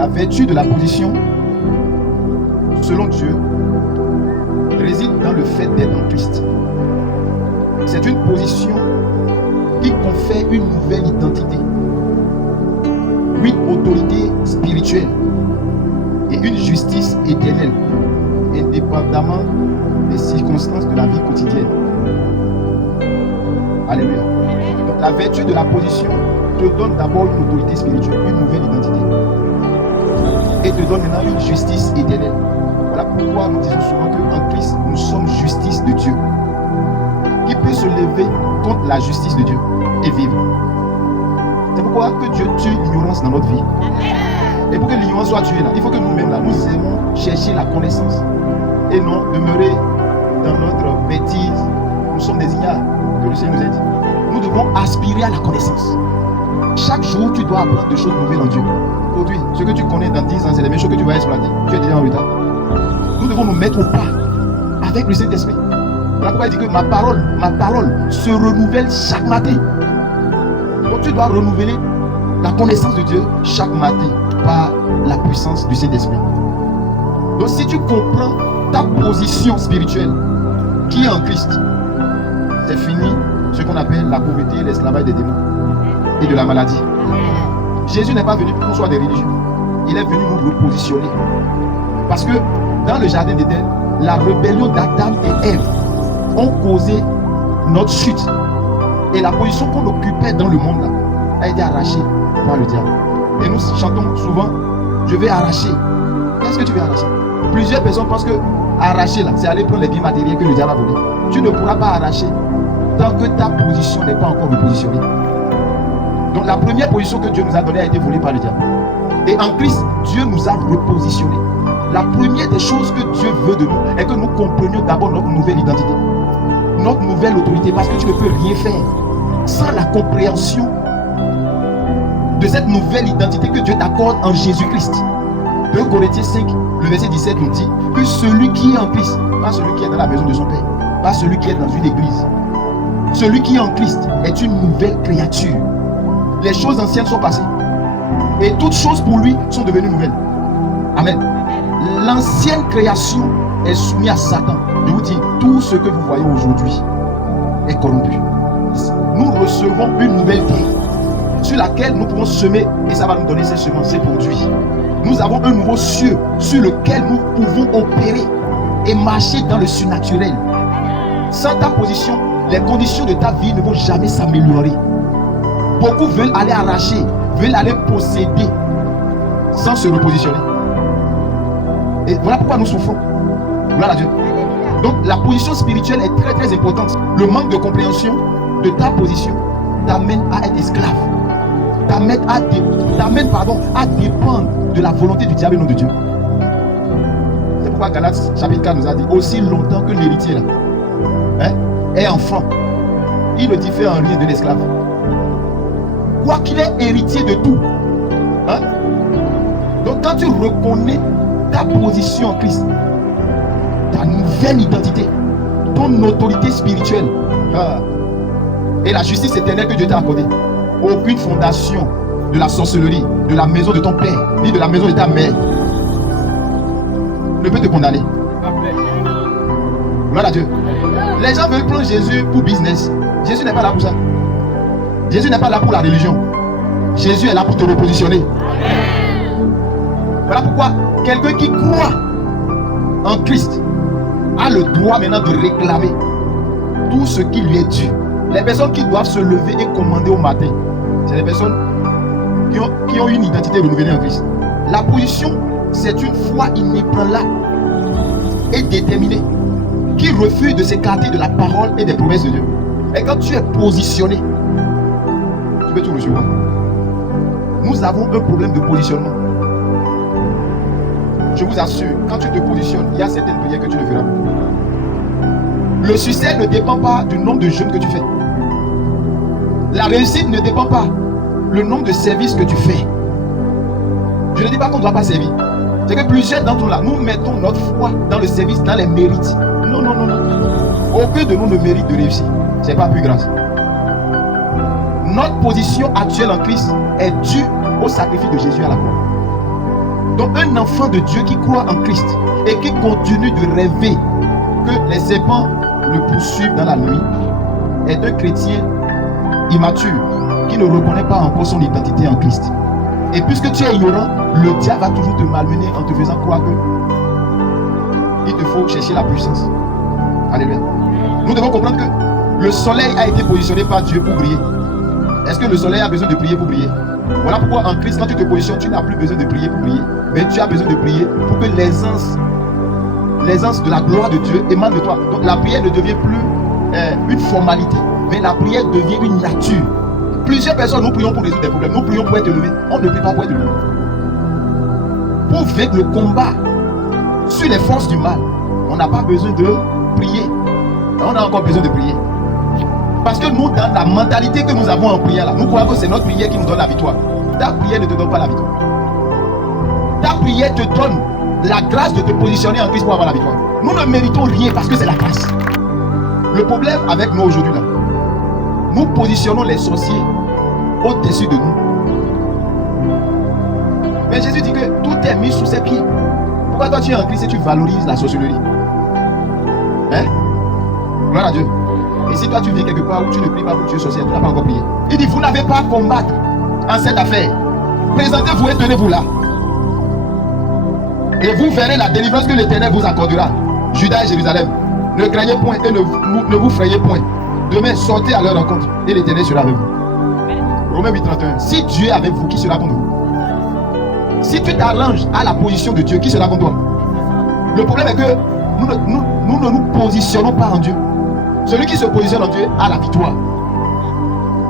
La vertu de la position, selon Dieu, réside dans le fait d'être en Christ. C'est une position qui confère une nouvelle identité, une autorité spirituelle et une justice éternelle, indépendamment des circonstances de la vie quotidienne. Alléluia. Donc, la vertu de la position te donne d'abord une autorité spirituelle, une nouvelle identité, et te donne maintenant une justice éternelle. Voilà pourquoi nous disons souvent qu'en Christ, nous sommes justice de Dieu. Qui peut se lever contre la justice de Dieu et vivre? C'est pourquoi que Dieu tue l'ignorance dans notre vie. Et pour que l'ignorance soit tuée là, il faut que nous-mêmes là, nous aimons chercher la connaissance et non demeurer dans notre bêtise. Nous sommes des ignares, que le Seigneur nous a dit. Nous devons aspirer à la connaissance. Chaque jour, tu dois apprendre des choses nouvelles en Dieu. Aujourd'hui, ce que tu connais dans 10 ans, c'est les mêmes choses que tu vas exploiter. Tu es déjà en retard. Nous devons nous mettre au pas avec le Saint-Esprit. Voilà pourquoi il dit que ma parole se renouvelle chaque matin. Donc tu dois renouveler la connaissance de Dieu chaque matin par la puissance du Saint-Esprit. Donc si tu comprends ta position spirituelle qui est en Christ, c'est fini ce qu'on appelle la pauvreté et l'esclavage des démons et de la maladie. Jésus n'est pas venu pour qu'on soit des religieux. Il est venu nous repositionner. Parce que dans le jardin d'Éden, la rébellion d'Adam et Ève ont causé notre chute. Et la position qu'on occupait dans le monde là, a été arrachée par le diable. Et nous chantons souvent, je vais arracher. Qu'est-ce que tu veux arracher? Plusieurs personnes pensent que arracher là, c'est aller prendre les biens matériels que le diable a volés. Tu ne pourras pas arracher tant que ta position n'est pas encore repositionnée. Donc la première position que Dieu nous a donnée a été volée par le diable. Et en Christ, Dieu nous a repositionnés. La première des choses que Dieu veut de nous est que nous comprenions d'abord notre nouvelle identité, notre nouvelle autorité, parce que tu ne peux rien faire sans la compréhension de cette nouvelle identité que Dieu t'accorde en Jésus-Christ. 2 Corinthiens 5, le verset 17 nous dit que celui qui est en Christ, pas celui qui est dans la maison de son père, pas celui qui est dans une église, celui qui est en Christ est une nouvelle créature. Les choses anciennes sont passées et toutes choses pour lui sont devenues nouvelles. Amen. L'ancienne création est soumise à Satan. Je vous dis, tout ce que vous voyez aujourd'hui est corrompu. Nous recevons une nouvelle terre sur laquelle nous pouvons semer et ça va nous donner ces semences, ces produits. Nous avons un nouveau ciel sur lequel nous pouvons opérer et marcher dans le surnaturel. Sans ta position, les conditions de ta vie ne vont jamais s'améliorer. Beaucoup veulent aller arracher, veulent aller posséder sans se repositionner. Et voilà pourquoi nous souffrons. Gloire à Dieu. Donc la position spirituelle est très très importante. Le manque de compréhension de ta position t'amène à être esclave. T'amène à dépendre de la volonté du diable et non de Dieu. C'est pourquoi Galates chapitre 4 nous a dit aussi longtemps que l'héritier là, est enfant, il ne diffère en rien de l'esclave. Quoi qu'il est héritier de tout. Donc quand tu reconnais ta position en Christ, ta nouvelle identité, ton autorité spirituelle et la justice éternelle que Dieu t'a accordée, aucune fondation de la sorcellerie, de la maison de ton père, ni de la maison de ta mère ne peut te condamner. Gloire à Dieu. Les gens veulent prendre Jésus pour business. Jésus n'est pas là pour ça. Jésus n'est pas là pour la religion. Jésus est là pour te repositionner. Voilà pourquoi quelqu'un qui croit en Christ a le droit maintenant de réclamer tout ce qui lui est dû. Les personnes qui doivent se lever et commander au matin, c'est les personnes qui ont une identité renouvelée en Christ. La position, c'est une foi inébranlable et déterminée qui refuse de s'écarter de la parole et des promesses de Dieu. Et quand tu es positionné, tu peux tout recevoir. Nous avons un problème de positionnement. Je vous assure, quand tu te positionnes, il y a certaines prières que tu ne feras pas. Le succès ne dépend pas du nombre de jeûnes que tu fais. La réussite ne dépend pas du nombre de services que tu fais. Je ne dis pas qu'on ne doit pas servir. C'est que plusieurs d'entre nous là, nous mettons notre foi dans le service, dans les mérites. Non, non, non, non. Aucun de nous ne mérite de réussir. Ce n'est pas plus grâce. Notre position actuelle en Christ est due au sacrifice de Jésus à la croix. Donc un enfant de Dieu qui croit en Christ et qui continue de rêver que les serpents le poursuivent dans la nuit est un chrétien immature qui ne reconnaît pas encore son identité en Christ. Et puisque tu es ignorant, le diable va toujours te malmener en te faisant croire que il te faut chercher la puissance. Alléluia. Nous devons comprendre que le soleil a été positionné par Dieu pour briller. Est-ce que le soleil a besoin de prier pour briller? Voilà pourquoi en Christ, quand tu te positionnes, tu n'as plus besoin de prier pour briller. Mais tu as besoin de prier pour que l'aisance de la gloire de Dieu émane de toi. Donc la prière ne devient plus une formalité, mais la prière devient une nature. Plusieurs personnes, nous prions pour résoudre des problèmes. Nous prions pour être élevés. On ne prie pas pour être élevé. Pour vaincre le combat sur les forces du mal, on n'a pas besoin de prier. On a encore besoin de prier. Parce que nous, dans la mentalité que nous avons en prière, là, nous croyons que c'est notre prière qui nous donne la victoire. Ta prière ne te donne pas la victoire. Ta prière te donne la grâce de te positionner en Christ pour avoir la victoire. Nous ne méritons rien parce que c'est la grâce. Le problème avec nous aujourd'hui, là, nous positionnons les sorciers au-dessus de nous. Mais Jésus dit que tout est mis sous ses pieds. Pourquoi toi tu es en Christ et tu valorises la sorcellerie? Hein? Gloire à Dieu. Et si toi tu vis quelque part où tu ne pries pas pour Dieu sorcier, tu n'as pas encore prié. Il dit, vous n'avez pas à combattre en cette affaire. Présentez-vous et tenez-vous là. Et vous verrez la délivrance que l'Éternel vous accordera. Juda et Jérusalem, ne craignez point et ne vous frayez point. Demain, sortez à leur rencontre et l'Éternel sera avec vous. Romains 8:31. Si Dieu est avec vous, qui sera contre vous? Si tu t'arranges à la position de Dieu, qui sera contre toi? Le problème est que nous ne nous positionnons pas en Dieu. Celui qui se positionne en Dieu a la victoire.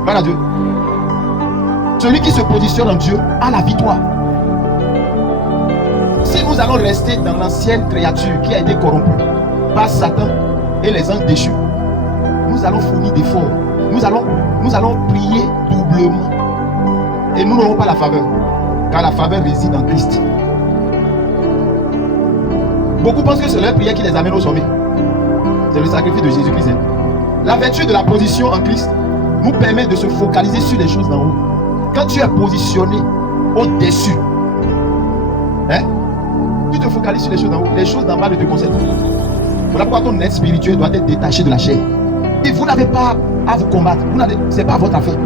Voilà Dieu. Celui qui se positionne en Dieu a la victoire. Si nous allons rester dans l'ancienne créature qui a été corrompue par Satan et les anges déchus, nous allons fournir d'efforts. Nous allons prier doublement. Et nous n'aurons pas la faveur. Car la faveur réside en Christ. Beaucoup pensent que c'est leur prière qui les amène au sommet. C'est le sacrifice de Jésus-Christ. La vertu de la position en Christ nous permet de se focaliser sur les choses d'en haut. Quand tu es positionné au-dessus, tu te focalises sur les choses d'en haut. Les choses d'en bas ne te concernent pas. Voilà pourquoi ton être spirituel doit être détaché de la chair. Et vous n'avez pas à vous combattre. Ce n'est pas votre affaire.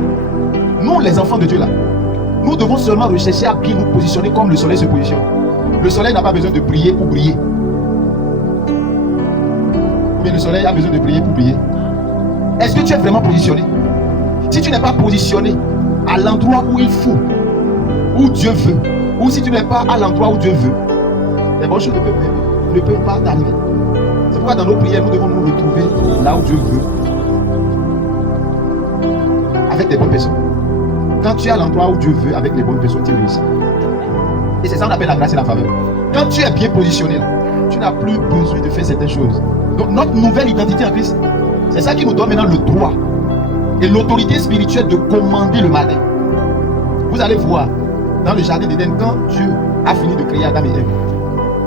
Nous, les enfants de Dieu, là, nous devons seulement rechercher à bien nous positionner comme le soleil se positionne. Le soleil n'a pas besoin de prier pour briller. Mais le soleil a besoin de prier pour briller. Est-ce que tu es vraiment positionné? Si tu n'es pas positionné à l'endroit où il faut, où Dieu veut, ou si tu n'es pas à l'endroit où Dieu veut, les bonnes choses ne peuvent pas t'arriver. C'est pourquoi dans nos prières, nous devons nous retrouver là où Dieu veut, avec des bonnes personnes. Quand tu es à l'endroit où Dieu veut, avec les bonnes personnes, tu réussis. Et c'est ça qu'on appelle la grâce et la faveur. Quand tu es bien positionné, tu n'as plus besoin de faire certaines choses. Donc notre nouvelle identité en Christ, c'est ça qui nous donne maintenant le droit et l'autorité spirituelle de commander le matin. Vous allez voir, dans le jardin d'Éden, quand Dieu a fini de créer Adam et Ève,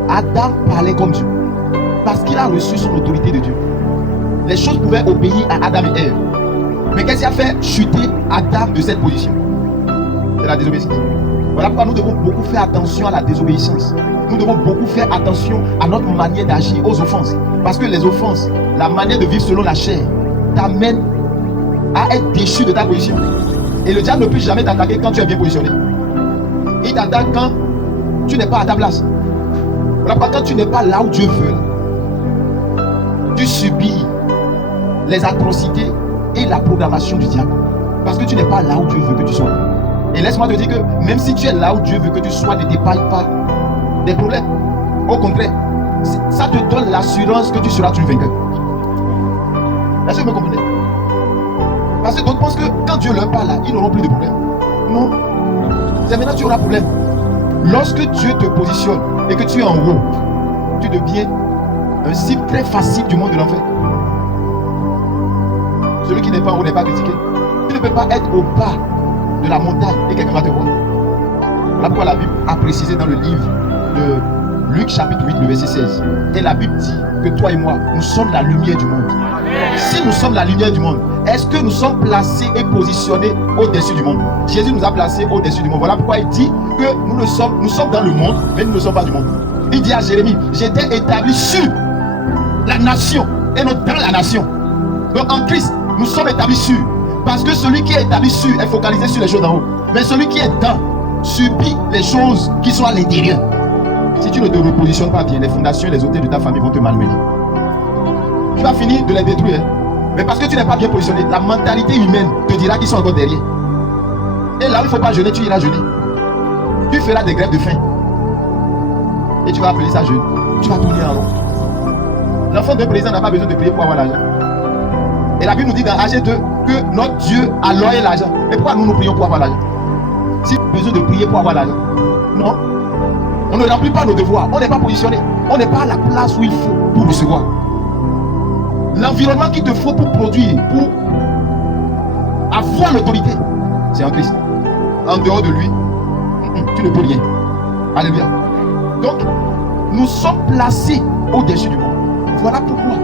Adam parlait comme Dieu. Parce qu'il a reçu son autorité de Dieu. Les choses pouvaient obéir à Adam et Ève. Mais qu'est-ce qui a fait chuter Adam de cette position? C'est la désobéissance. Voilà pourquoi nous devons beaucoup faire attention à la désobéissance. Nous devons beaucoup faire attention à notre manière d'agir, aux offenses. Parce que les offenses, la manière de vivre selon la chair, t'amène à être déchu de ta position. Et le diable ne peut jamais t'attaquer quand tu es bien positionné. Il t'attaque quand tu n'es pas à ta place. Voilà pourquoi quand tu n'es pas là où Dieu veut, tu subis les atrocités et la programmation du diable. Parce que tu n'es pas là où Dieu veut que tu sois. Et laisse-moi te dire que même si tu es là où Dieu veut que tu sois, ne t'épargne pas des problèmes. Au contraire, ça te donne l'assurance que tu seras toujours vainqueur. Est-ce que vous me comprenez? Parce que d'autres pensent que quand Dieu leur parle là, ils n'auront plus de problème. Non. C'est maintenant que tu auras problème. Lorsque Dieu te positionne et que tu es en haut, tu deviens un cible très facile du monde de l'enfer. Celui qui n'est pas en haut n'est pas critiqué. Tu ne peux pas être au bas de la montagne et quelqu'un va te voir. Voilà pourquoi la Bible a précisé dans le livre de Luc chapitre 8, le verset 16. Et la Bible dit que toi et moi, nous sommes la lumière du monde. Si nous sommes la lumière du monde, est-ce que nous sommes placés et positionnés au-dessus du monde? Jésus nous a placés au-dessus du monde. Voilà pourquoi il dit que nous sommes dans le monde, mais nous ne sommes pas du monde. Il dit à Jérémie, j'étais établi sur la nation et non dans la nation. Donc en Christ, nous sommes établis sur. Parce que celui qui est établi sur est focalisé sur les choses d'en haut. Mais celui qui est dans subit les choses qui sont à l'intérieur. Si tu ne te repositionnes pas bien, les fondations et les hôtels de ta famille vont te malmener. Tu vas finir de les détruire. Mais parce que tu n'es pas bien positionné, la mentalité humaine te dira qu'ils sont encore derrière. Et là où il ne faut pas jeûner, tu iras jeûner. Tu feras des grèves de faim. Et tu vas appeler ça jeûne. Tu vas tourner en rond. L'enfant d'un président n'a pas besoin de prier pour avoir l'argent. Et la Bible nous dit dans AG2 que notre Dieu a loyé l'argent. Et pourquoi nous prions pour avoir l'argent? Si nous avons besoin de prier pour avoir l'argent. Non. On ne remplit pas nos devoirs. On n'est pas positionné. On n'est pas à la place où il faut pour recevoir. L'environnement qu'il te faut pour produire, pour avoir l'autorité, c'est en Christ. En dehors de lui, tu ne peux rien. Alléluia. Donc, nous sommes placés au-dessus du monde. Voilà pourquoi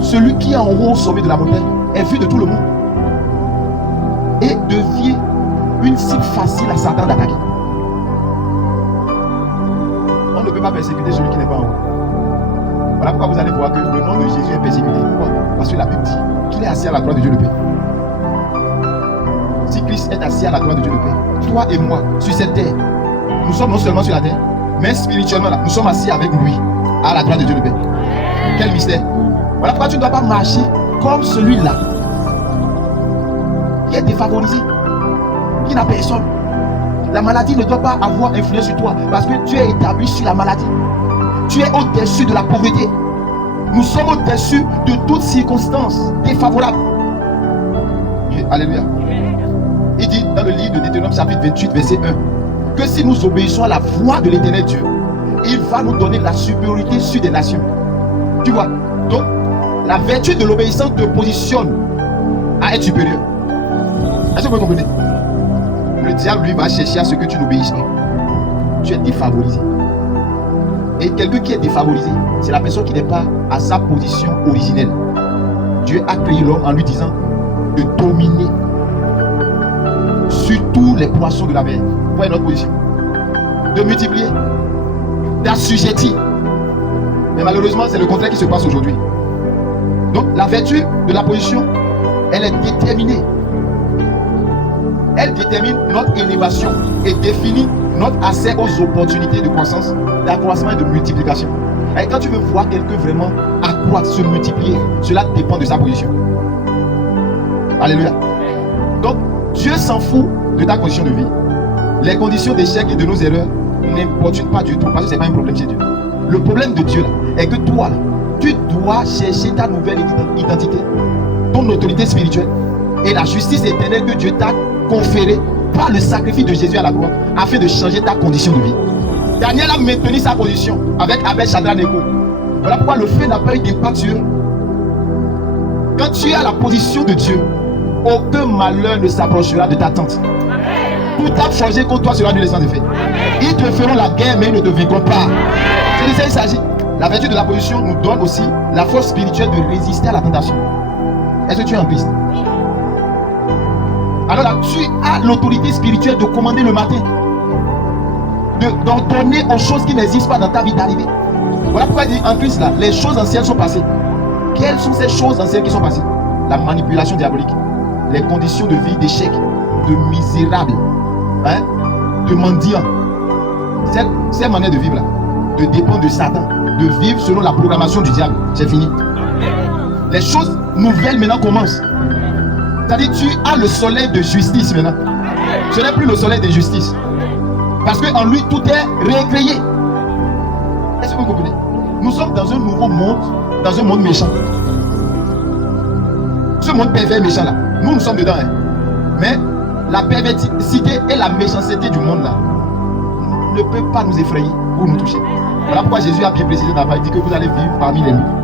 celui qui est en haut au sommet de la montagne est vu de tout le monde et devient une cible facile à Satan d'attaquer. On ne peut pas persécuter celui qui n'est pas en haut. Voilà pourquoi vous allez voir que le nom de Jésus est persécuté. Pourquoi? Parce que la Bible dit qu'il est assis à la droite de Dieu le Père. Si Christ est assis à la droite de Dieu le Père, toi et moi, sur cette terre, nous sommes non seulement sur la terre, mais spirituellement là, nous sommes assis avec lui à la droite de Dieu le Père. Quel mystère! Voilà pourquoi tu ne dois pas marcher comme celui-là qui est défavorisé, qui n'a personne. La maladie ne doit pas avoir influence sur toi parce que tu es établi sur la maladie. Tu es au-dessus de la pauvreté. Nous sommes au-dessus de toutes circonstances défavorables. Alléluia. Il dit dans le livre de Deutéronome chapitre 28 verset 1 que si nous obéissons à la voix de l'Éternel Dieu, il va nous donner la supériorité sur des nations. Tu vois? Donc, la vertu de l'obéissance te positionne à être supérieur. Est-ce que vous comprenez? Le diable, lui, va chercher à ce que tu n'obéisses pas. Tu es défavorisé. Et quelqu'un qui est défavorisé, c'est la personne qui n'est pas à sa position originelle. Dieu a créé l'homme en lui disant de dominer sur tous les poissons de la mer. Quelle est notre position? De multiplier, d'assujettir. Mais malheureusement, c'est le contraire qui se passe aujourd'hui. Donc, la vertu de la position, elle est déterminée. Elle détermine notre élévation et définit notre accès aux opportunités de croissance, d'accroissement et de multiplication. Et quand tu veux voir quelqu'un vraiment accroître, se multiplier, cela dépend de sa position. Alléluia. Donc, Dieu s'en fout de ta condition de vie. Les conditions d'échec et de nos erreurs n'importunent pas du tout parce que ce n'est pas un problème chez Dieu. Le problème de Dieu là, est que toi, là, tu dois chercher ta nouvelle identité, ton autorité spirituelle et la justice éternelle que Dieu t'a conférée par le sacrifice de Jésus à la croix afin de changer ta condition de vie. Daniel a maintenu sa position avec Abel, Shadrach et Abednego. Voilà pourquoi le feu n'a pas eu d'impact sur eux. Quand tu es à la position de Dieu, aucun malheur ne s'approchera de ta tente. Tout a forgé contre toi sera de l'essence de fait. Ils te feront la guerre, mais ils ne te vaincront pas. C'est de ça qu'il s'agit. La vertu de la position nous donne aussi la force spirituelle de résister à la tentation. Est-ce que tu es en Christ? Alors là, tu as l'autorité spirituelle de commander le matin, d'ordonner aux choses qui n'existent pas dans ta vie d'arriver. Voilà pourquoi il dit en Christ là, les choses anciennes sont passées. Quelles sont ces choses anciennes qui sont passées? La manipulation diabolique, les conditions de vie d'échec, de misérables, de mendiants. Cette manière de vivre là, de dépendre de Satan, de vivre selon la programmation du diable, c'est fini. Les choses nouvelles maintenant commencent. C'est-à-dire tu as le soleil de justice maintenant. Ce n'est plus le soleil de justice. Parce qu'en lui tout est récréé. Est-ce que vous comprenez? Nous sommes dans un nouveau monde, dans un monde méchant. Ce monde pervers méchant là, nous sommes dedans. Mais la perversité et la méchanceté du monde là ne peuvent pas nous effrayer ou nous toucher. Voilà pourquoi Jésus a bien précisé dans la Bible, il dit que vous allez vivre parmi les loups.